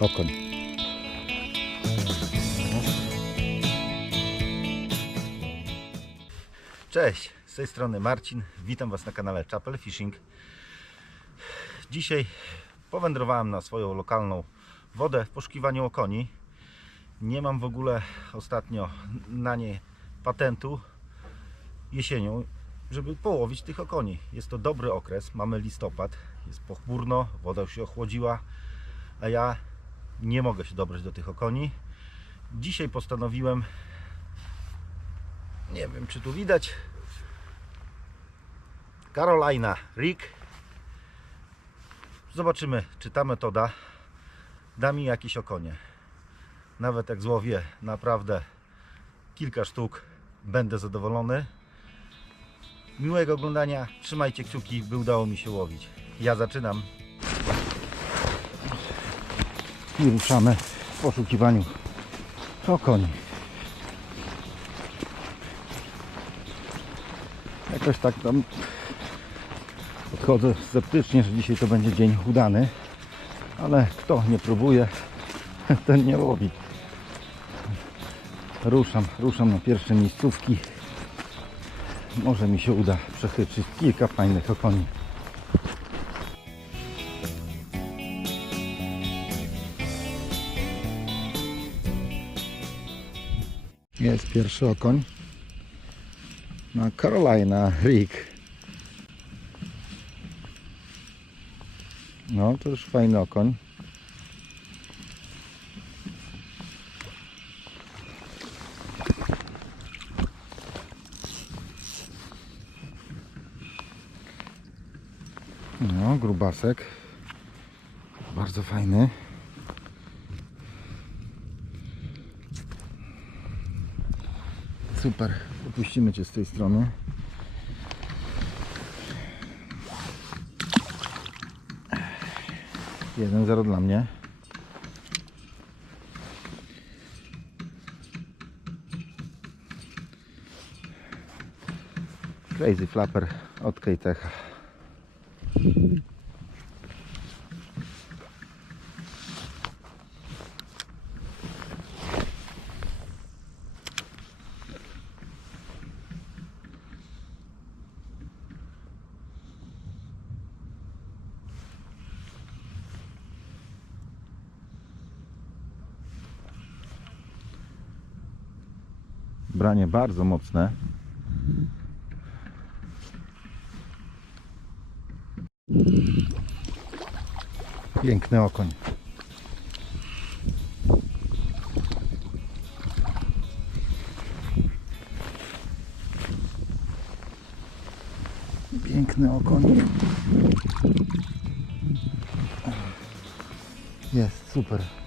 okoń. Cześć, z tej strony Marcin. Witam Was na kanale Chapel Fishing. Dzisiaj powędrowałem na swoją lokalną wodę w poszukiwaniu okoni. Nie mam w ogóle ostatnio na nie patentu jesienią, żeby połowić tych okoni. Jest to dobry okres, mamy listopad, jest pochmurno, woda już się ochłodziła, a ja nie mogę się dobrać do tych okoni. Dzisiaj postanowiłem, nie wiem czy tu widać, Carolina Rick. Zobaczymy, czy ta metoda da mi jakieś okonie. Nawet jak złowię naprawdę kilka sztuk, będę zadowolony. Miłego oglądania, trzymajcie kciuki, by udało mi się łowić. Ja zaczynam. I ruszamy w poszukiwaniu okoni. Jakoś tak tam podchodzę sceptycznie, że dzisiaj to będzie dzień udany, ale kto nie próbuje, ten nie łowi. Ruszam, ruszam na pierwsze miejscówki. Może mi się uda przechytrzyć kilka fajnych okoni. Jest pierwszy okoń na Carolina Rick. No, to już fajny okoń. No, grubasek. Bardzo fajny. Super. Opuścimy Cię z tej strony. Jeden zero dla mnie. Crazy Flapper od Kejtecha. Branie bardzo mocne. Piękny okoń. Piękny okoń. Jest, super.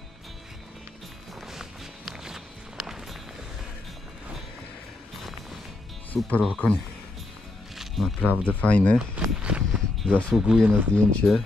Super okoń. Naprawdę fajny. Zasługuje na zdjęcie.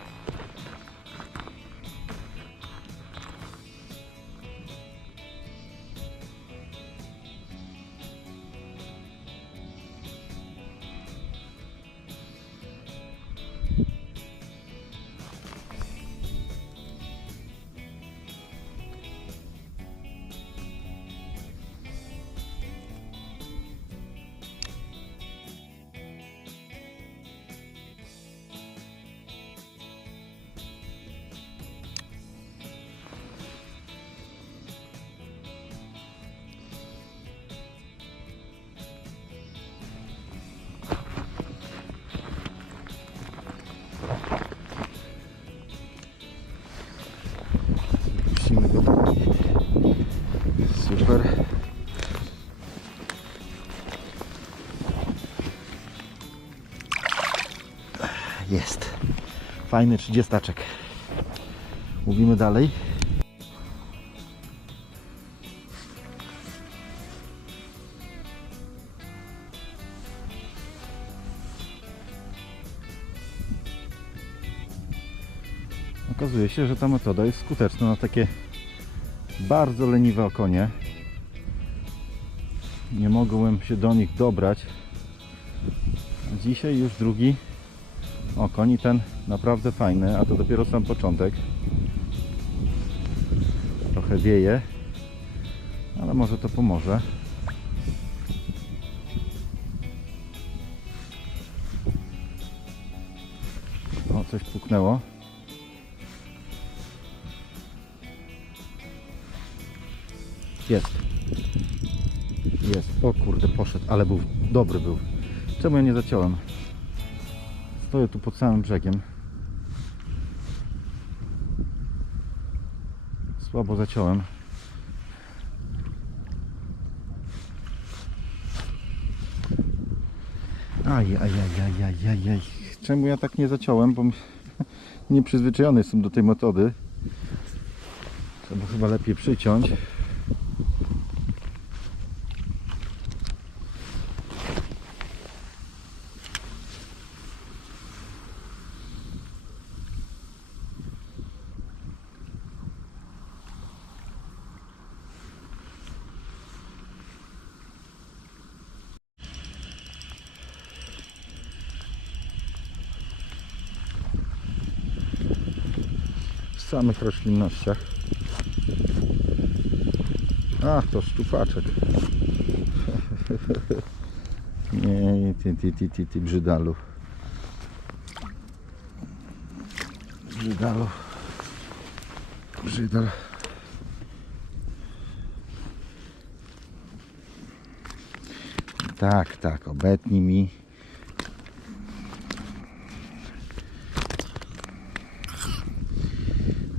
Fajny trzydziestaczek. Mówimy dalej. Okazuje się, że ta metoda jest skuteczna na takie bardzo leniwe okonie. Nie mogłem się do nich dobrać. Dzisiaj już drugi okoń i ten naprawdę fajny, a to dopiero sam początek. Trochę wieje, ale może to pomoże. O, coś puknęło. Jest. Jest. O kurde, poszedł, ale był dobry był. Czemu ja nie zaciąłem? Stoję tu pod samym brzegiem. Słabo zaciąłem. Aj, aj, aj, aj, aj, aj, aj. Czemu ja tak nie zaciąłem? Bo nieprzyzwyczajony jestem do tej metody. Trzeba chyba lepiej przyciąć. Samych roślinnościach. Ach, to szczupaczek. Nie, ty, ty, ty, ty, ty, brzydalu. Brzydalu. Brzydal. Tak, tak, obetnij mi.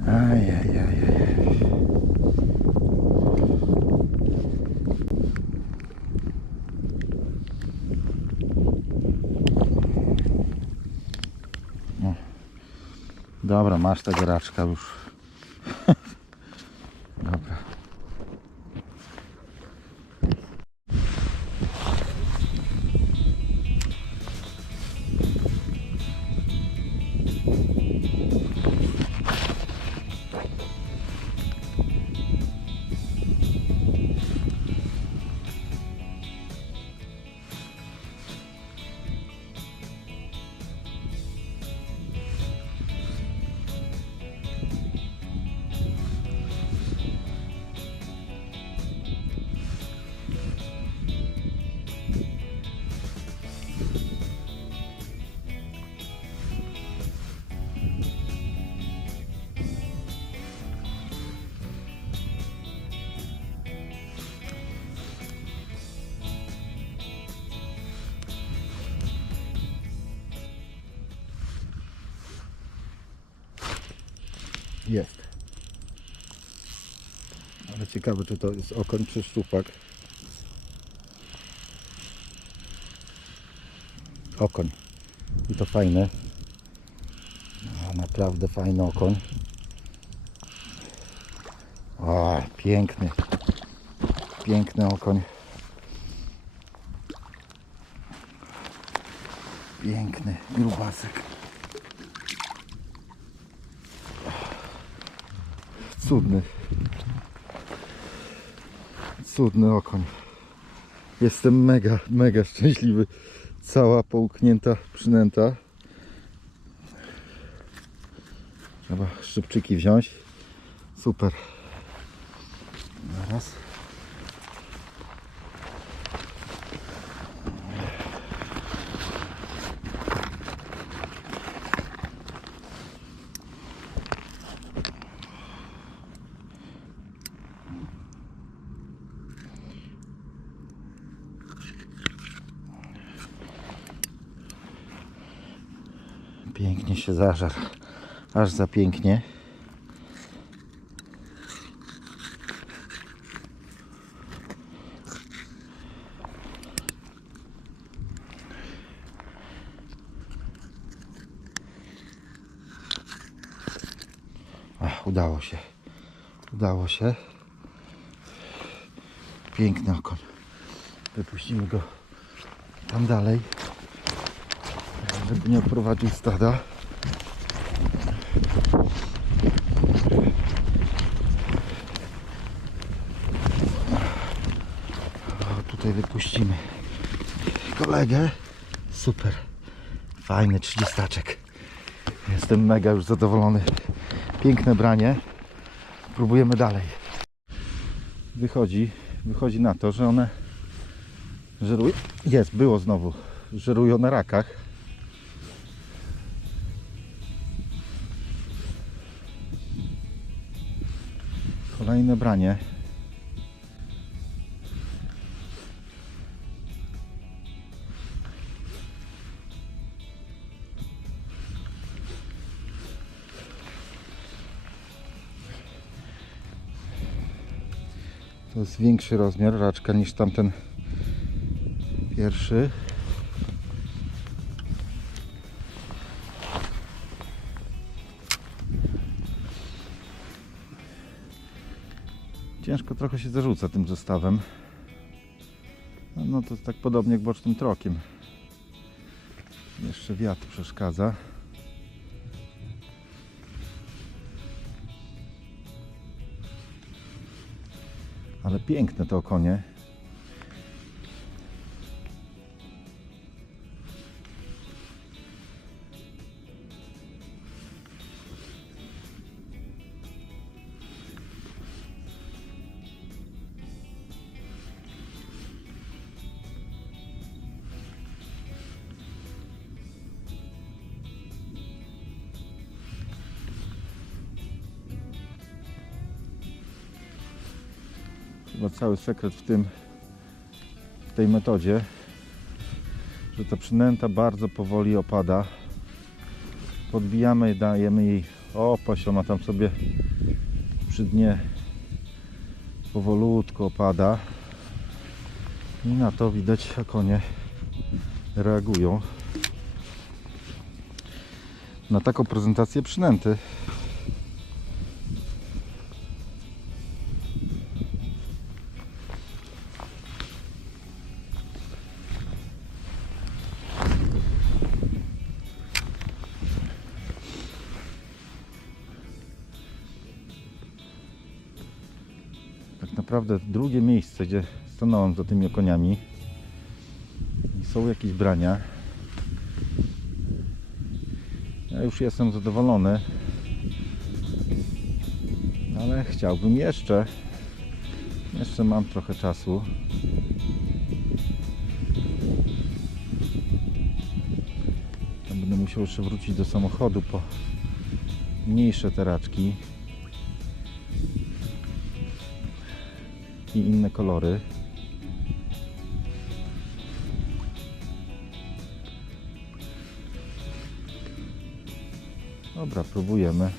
Aj, aj, aj, aj. aj. O. Dobra, masz ta garaczka już. Ciekawe, czy to jest okoń, czy. Okoń. I to fajne. Naprawdę fajny okoń. O, piękny. Piękny okoń. Piękny grubasek. Cudny. Cudny okoń. Jestem mega, mega szczęśliwy. Cała połknięta przynęta. Trzeba szczypczyki wziąć. Super. Zaraz. Pięknie się zażar. Aż za pięknie. Ach, udało się. Udało się. Piękny okoń. Wypuścimy go tam dalej żeby nie odprowadził stada. O, tutaj wypuścimy kolegę. Super. Fajny trzydziestaczek. Jestem mega już zadowolony. Piękne branie. Próbujemy dalej. wychodzi, wychodzi na to, że one żerują. Jest, było znowu. Żerują na rakach. Kolejne branie. To jest większy rozmiar raczka niż tamten pierwszy. Ciężko trochę się zarzuca tym zestawem. No, no to tak podobnie jak bocznym trokiem. Jeszcze wiatr przeszkadza. Ale piękne to konie. Chyba cały sekret w tym, w tej metodzie, że ta przynęta bardzo powoli opada. Podbijamy, dajemy jej, o paś, ona tam sobie przy dnie powolutku opada. I na to widać, jak konie reagują. Na taką prezentację przynęty. Naprawdę drugie miejsce, gdzie stanąłem za tymi koniami i są jakieś brania. Ja już jestem zadowolony, ale chciałbym jeszcze. Jeszcze mam trochę czasu. Będę musiał jeszcze wrócić do samochodu po mniejsze teraczki. I inne kolory. Dobra, próbujemy.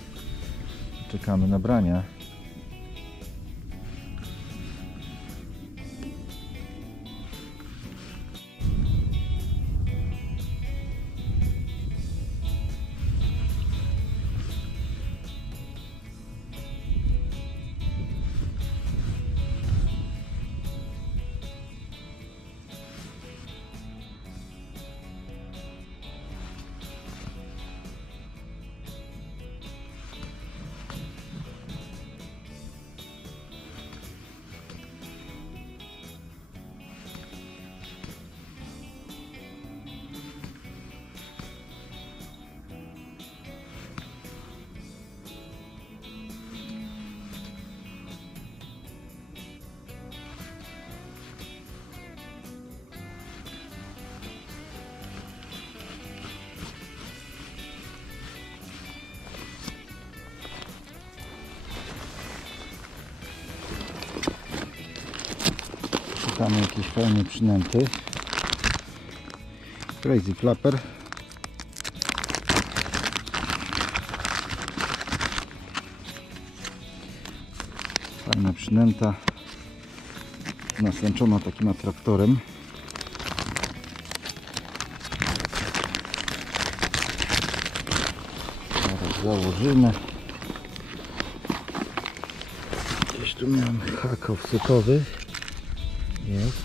Czekamy na brania. Szukamy jakiejś fajnej przynęty. Crazy Flapper. Fajna przynęta. Nasęczona takim atraktorem. Zaraz założymy. Gdzieś tu miałem hak offsetowy. Jest.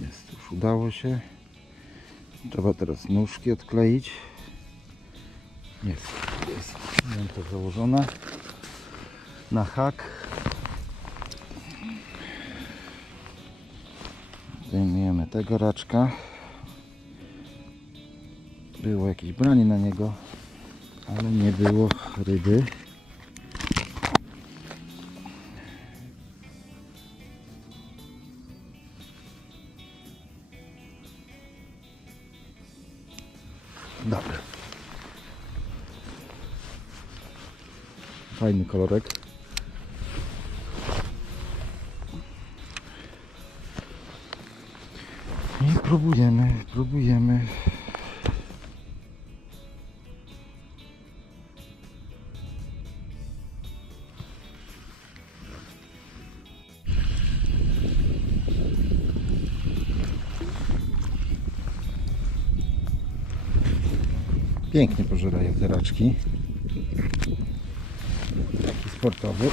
Jest, już udało się. Trzeba teraz nóżki odkleić. Jest. Jest to założone na hak. Zdejmujemy tego raczka. Było jakieś branie na niego, ale nie było ryby. Fajny kolorek. I próbujemy, próbujemy. Pięknie pożerają te raczki. Sportowy.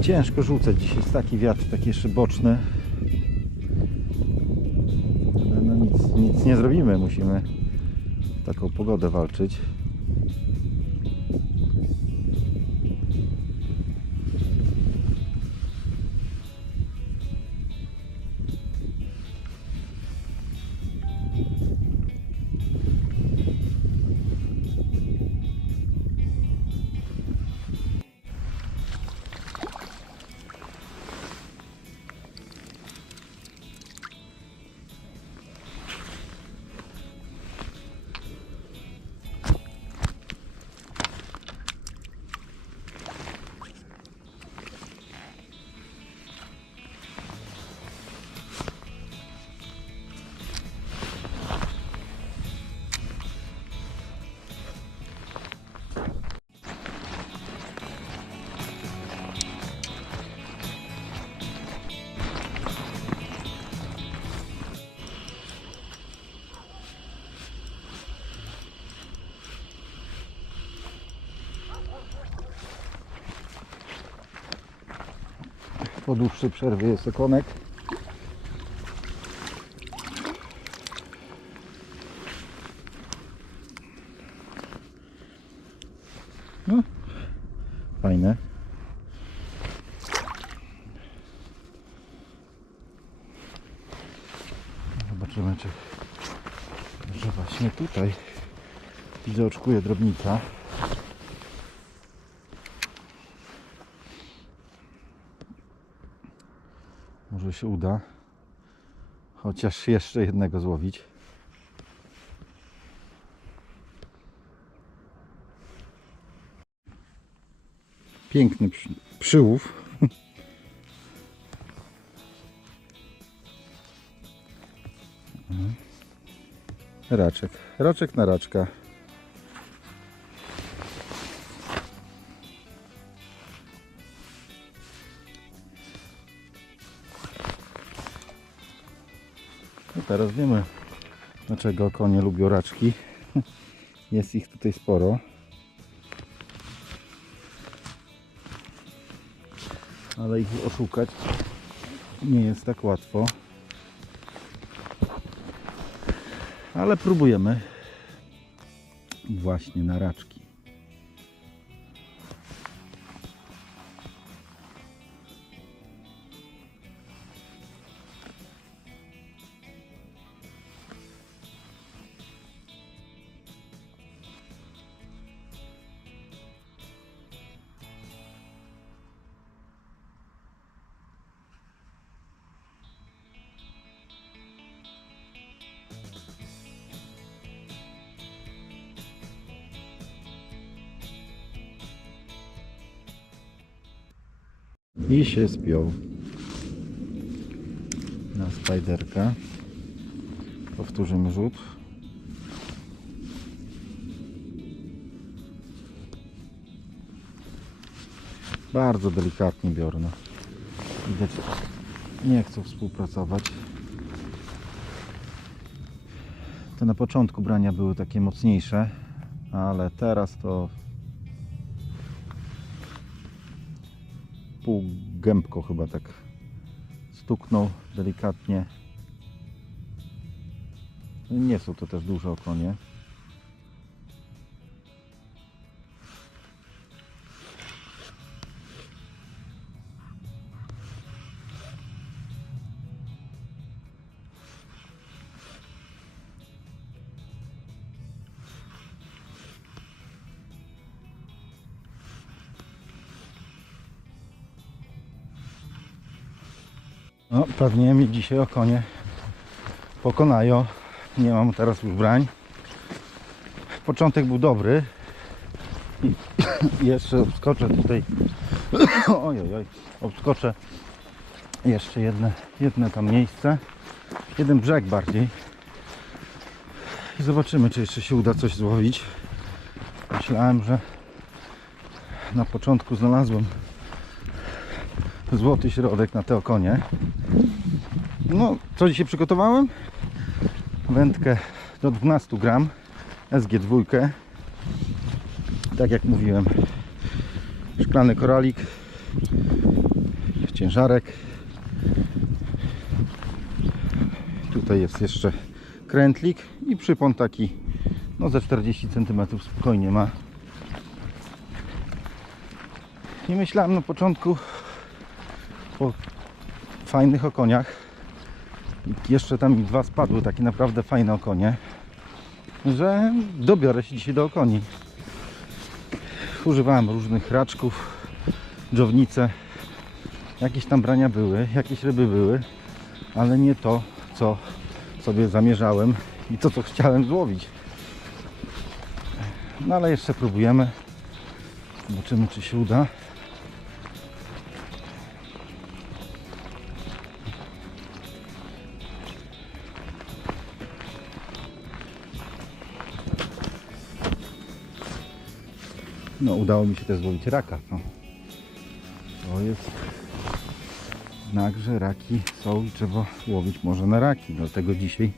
Ciężko rzucać dzisiaj jest taki wiatr, taki jeszcze boczny. Ale no nic, nic nie zrobimy, musimy taką pogodę walczyć. Po dłuższej przerwie jest okonek. No, fajne. Zobaczymy, czy że właśnie tutaj widzę oczkuje drobnica. Może się uda. Chociaż jeszcze jednego złowić. Piękny przy, przyłów. Raczek. Raczek na raczka. Teraz wiemy, dlaczego konie lubią raczki. Jest ich tutaj sporo. Ale ich oszukać nie jest tak łatwo. Ale próbujemy właśnie na raczki. I się spiął na spajderka. Powtórzymy rzut. Bardzo delikatnie biorno. Widać, nie chcą współpracować. Te na początku brania były takie mocniejsze, ale teraz to pół gębko chyba tak stuknął delikatnie. Nie są to też duże okonie. No, pewnie mi dzisiaj okonie pokonają. Nie mam teraz już brań. Początek był dobry. I jeszcze obskoczę tutaj. Oj, oj, oj. Obskoczę jeszcze jedne, jedne tam miejsce. Jeden brzeg bardziej. I zobaczymy, czy jeszcze się uda coś złowić. Myślałem, że na początku znalazłem złoty środek na te okonie. No, co dzisiaj przygotowałem? Wędkę do 12 gram SG2 tak jak mówiłem szklany koralik ciężarek tutaj jest jeszcze krętlik i przypon taki no ze 40 cm spokojnie ma i myślałem na początku po fajnych okoniach jeszcze tam dwa spadły, takie naprawdę fajne okonie, że dobiorę się dzisiaj do okoni. Używałem różnych raczków, dżownice, jakieś tam brania były, jakieś ryby były, ale nie to, co sobie zamierzałem i to, co chciałem złowić. No ale jeszcze próbujemy. Zobaczymy, czy się uda. No, udało mi się też złowić raka. No. To jest znak, że raki są i trzeba łowić może na raki. Dlatego dzisiaj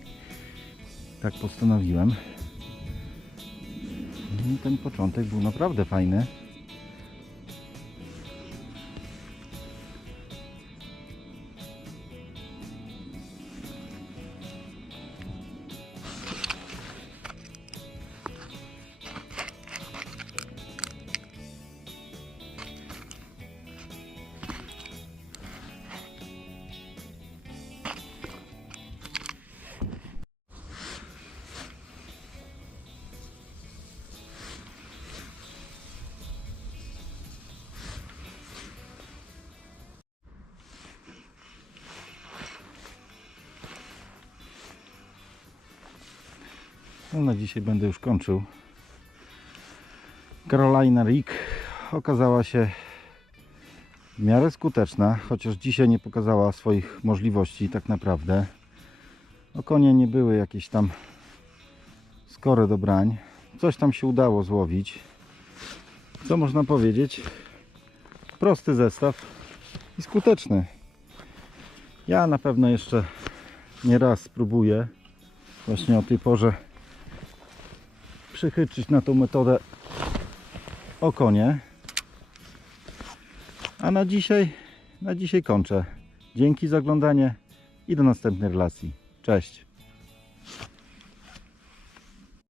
tak postanowiłem. I ten początek był naprawdę fajny. No dzisiaj będę już kończył. Carolina Rick okazała się w miarę skuteczna, chociaż dzisiaj nie pokazała swoich możliwości tak naprawdę. Okonie nie były jakieś tam skore do brań. Coś tam się udało złowić. Co można powiedzieć? Prosty zestaw i skuteczny. Ja na pewno jeszcze nie raz spróbuję właśnie o tej porze przychytrzyć na tą metodę okonie. A na dzisiaj, na dzisiaj kończę. Dzięki za oglądanie i do następnej relacji. Cześć.